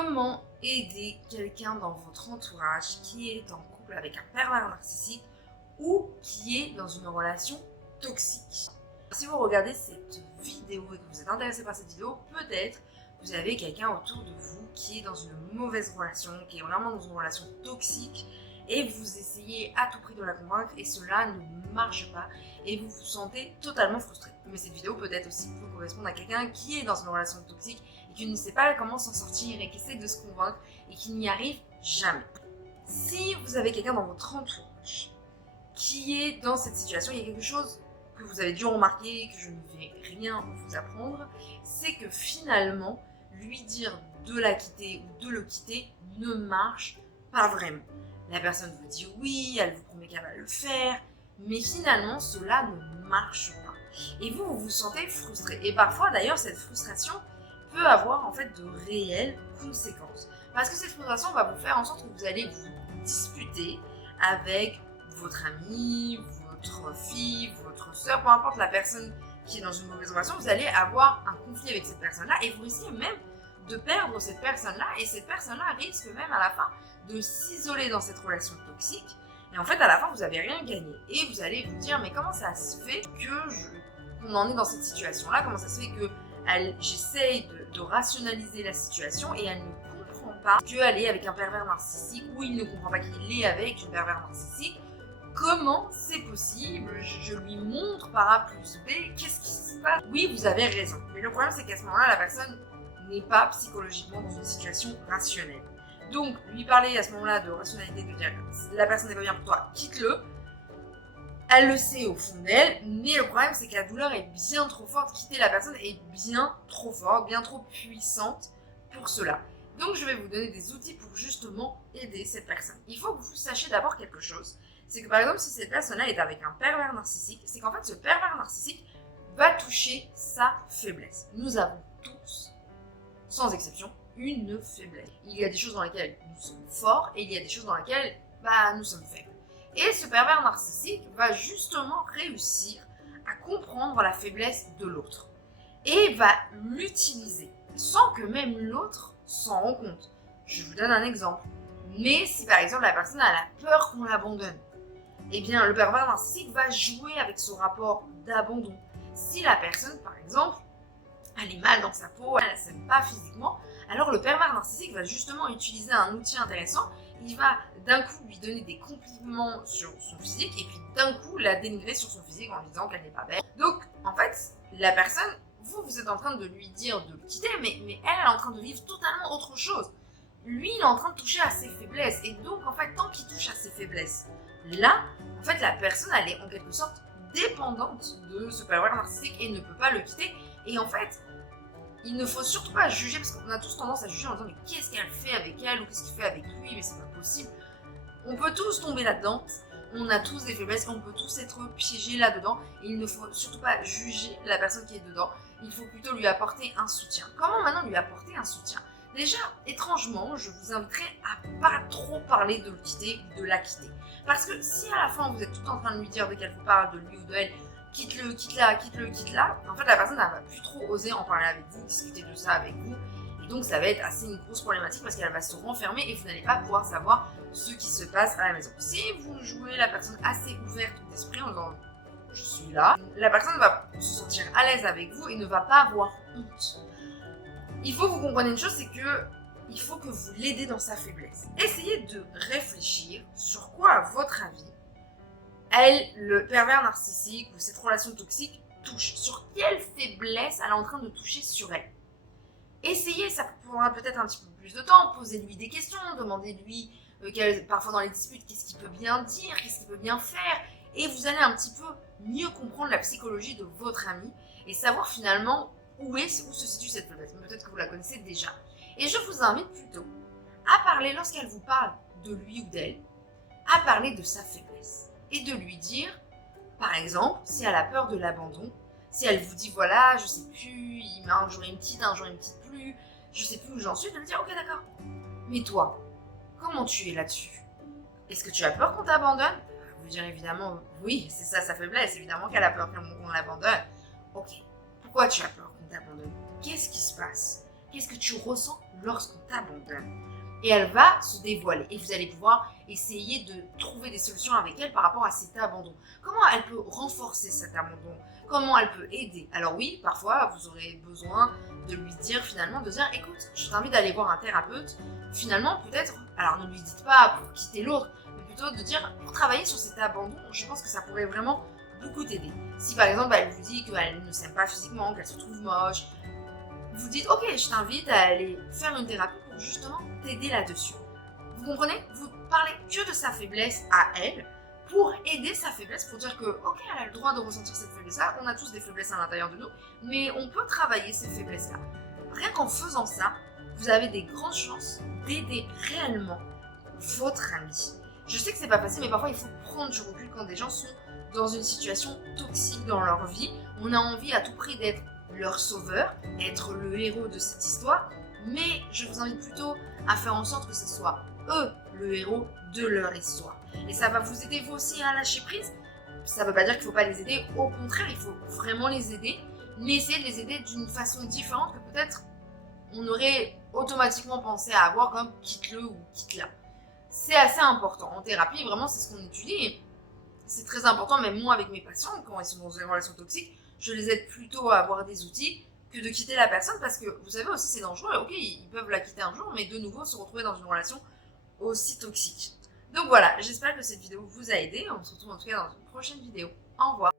Comment aider quelqu'un dans votre entourage qui est en couple avec un pervers narcissique ou qui est dans une relation toxique? Si vous regardez cette vidéo et que vous êtes intéressé par cette vidéo, peut-être vous avez quelqu'un autour de vous qui est dans une mauvaise relation, qui est vraiment dans une relation toxique et vous essayez à tout prix de la convaincre et cela ne marche pas et vous vous sentez totalement frustré. Mais cette vidéo peut-être aussi peut correspondre à quelqu'un qui est dans une relation toxique et qui ne sait pas comment s'en sortir et qui essaie de se convaincre et qui n'y arrive jamais. Si vous avez quelqu'un dans votre entourage qui est dans cette situation, il y a quelque chose que vous avez dû remarquer, que je ne vais rien vous apprendre, c'est que finalement, lui dire de la quitter ou de le quitter ne marche pas vraiment. La personne vous dit oui, elle vous promet qu'elle va le faire, mais finalement, cela ne marche pas. Et vous, vous vous sentez frustré. Et parfois, d'ailleurs, cette frustration peut avoir en fait de réelles conséquences. Parce que cette frustration va vous faire en sorte que vous allez vous disputer avec votre ami, votre fille, votre soeur, peu importe la personne qui est dans une mauvaise relation, vous allez avoir un conflit avec cette personne-là et vous risquez même de perdre cette personne-là et cette personne-là risque même à la fin de s'isoler dans cette relation toxique et en fait à la fin vous n'avez rien gagné et vous allez vous dire mais comment ça se fait qu'on en est dans cette situation-là, comment ça se fait que j'essaye de rationaliser la situation et elle ne comprend pas qu'elle est avec un pervers narcissique ou il ne comprend pas qu'il est avec une pervers narcissique. Comment c'est possible? Je lui montre par A plus B, qu'est-ce qui se passe? Oui, vous avez raison. Mais le problème, c'est qu'à ce moment-là, la personne n'est pas psychologiquement dans une situation rationnelle. Donc, lui parler à ce moment-là de rationalité, de dire la personne n'est pas bien pour toi, quitte-le. Elle le sait au fond d'elle, mais le problème, c'est que la douleur est bien trop forte. Quitter la personne est bien trop forte, bien trop puissante pour cela. Donc, je vais vous donner des outils pour justement aider cette personne. Il faut que vous sachiez d'abord quelque chose. C'est que par exemple, si cette personne-là est avec un pervers narcissique, c'est qu'en fait, ce pervers narcissique va toucher sa faiblesse. Nous avons tous, sans exception, une faiblesse. Il y a des choses dans lesquelles nous sommes forts et il y a des choses dans lesquelles nous sommes faibles. Et ce pervers narcissique va justement réussir à comprendre la faiblesse de l'autre et va l'utiliser sans que même l'autre s'en rende compte. Je vous donne un exemple. Mais si par exemple la personne a la peur qu'on l'abandonne, eh bien le pervers narcissique va jouer avec ce rapport d'abandon. Si la personne par exemple, elle est mal dans sa peau, elle ne s'aime pas physiquement, alors le pervers narcissique va justement utiliser un outil intéressant. Il va d'un coup lui donner des compliments sur son physique et puis d'un coup la dénigrer sur son physique en lui disant qu'elle n'est pas belle. Donc en fait, la personne, vous êtes en train de lui dire de le quitter, mais elle est en train de vivre totalement autre chose. Lui, il est en train de toucher à ses faiblesses. Et donc, en fait, tant qu'il touche à ses faiblesses, là, en fait, la personne, elle est en quelque sorte dépendante de ce pervers narcissique et ne peut pas le quitter. Et en fait, il ne faut surtout pas juger, parce qu'on a tous tendance à juger en disant mais qu'est-ce qu'elle fait avec elle ou qu'est-ce qu'il fait avec lui, mais c'est pas possible. On peut tous tomber là-dedans, on a tous des faiblesses, on peut tous être piégés là-dedans et il ne faut surtout pas juger la personne qui est dedans, il faut plutôt lui apporter un soutien. Comment maintenant lui apporter un soutien? Déjà, étrangement, je vous inviterai à pas trop parler de le quitter ou de la quitter. Parce que si à la fin vous êtes tout en train de lui dire de qu'elle vous parle, de lui ou de elle, quitte-le, quitte-la, quitte-le, quitte-la, en fait la personne elle va plus trop oser en parler avec vous, discuter de ça avec vous. Et donc ça va être assez une grosse problématique parce qu'elle va se renfermer et vous n'allez pas pouvoir savoir ce qui se passe à la maison. Si vous jouez la personne assez ouverte d'esprit en disant je suis là, la personne va se sentir à l'aise avec vous et ne va pas avoir honte. Il faut que vous compreniez une chose, c'est que il faut que vous l'aidez dans sa faiblesse. Essayez de réfléchir sur quoi, à votre avis, le pervers narcissique ou cette relation toxique touche. Sur quelle faiblesse elle est en train de toucher sur elle. Essayez, ça prendra peut-être un petit peu plus de temps, posez-lui des questions, demandez-lui parfois dans les disputes qu'est-ce qu'il peut bien dire, qu'est-ce qu'il peut bien faire, et vous allez un petit peu mieux comprendre la psychologie de votre ami et savoir finalement où se situe cette faiblesse. Peut-être que vous la connaissez déjà. Et je vous invite plutôt à parler, lorsqu'elle vous parle de lui ou d'elle, à parler de sa faiblesse. Et de lui dire, par exemple, si elle a peur de l'abandon, si elle vous dit, voilà, je sais plus, il m'a un jour une petite plus, je sais plus où j'en suis, de lui dire, ok d'accord, mais toi, comment tu es là-dessus? Est-ce que tu as peur qu'on t'abandonne? Vous direz évidemment, oui, c'est ça sa faiblesse, évidemment qu'elle a peur qu'on l'abandonne. Ok, pourquoi tu as peur qu'on t'abandonne? Qu'est-ce qui se passe? qu'est-ce que tu ressens lorsqu'on t'abandonne. Et elle va se dévoiler et vous allez pouvoir essayer de trouver des solutions avec elle par rapport à cet abandon. Comment elle peut renforcer cet abandon? Comment elle peut aider? Alors oui, parfois vous aurez besoin de lui dire finalement, de dire écoute, je t'invite à aller voir un thérapeute. Finalement, peut-être, alors ne lui dites pas pour quitter l'autre, mais plutôt de dire pour travailler sur cet abandon, je pense que ça pourrait vraiment beaucoup t'aider. Si par exemple elle vous dit qu'elle ne s'aime pas physiquement, qu'elle se trouve moche, vous dites ok, je t'invite à aller faire une thérapie pour justement t'aider là-dessus. Vous comprenez? Vous parlez que de sa faiblesse à elle pour aider sa faiblesse, pour dire que ok, elle a le droit de ressentir cette faiblesse-là, on a tous des faiblesses à l'intérieur de nous, mais on peut travailler ces faiblesses-là. Rien qu'en faisant ça, vous avez des grandes chances d'aider réellement votre ami. Je sais que c'est pas facile, mais parfois il faut prendre du recul quand des gens sont dans une situation toxique dans leur vie. On a envie à tout prix d'être leur sauveur, être le héros de cette histoire, mais je vous invite plutôt à faire en sorte que ce soit eux le héros de leur histoire. Et ça va vous aider vous aussi à lâcher prise. Ça ne veut pas dire qu'il ne faut pas les aider, au contraire, il faut vraiment les aider, mais essayer de les aider d'une façon différente que peut-être on aurait automatiquement pensé à avoir comme quitte-le ou quitte-la. C'est assez important. En thérapie, vraiment, c'est ce qu'on étudie. Et c'est très important, même moi avec mes patients, quand ils sont dans une relation toxique, je les aide plutôt à avoir des outils que de quitter la personne parce que vous savez aussi c'est dangereux. Ok, ils peuvent la quitter un jour, mais de nouveau se retrouver dans une relation aussi toxique. Donc voilà, j'espère que cette vidéo vous a aidé. On se retrouve en tout cas dans une prochaine vidéo. Au revoir.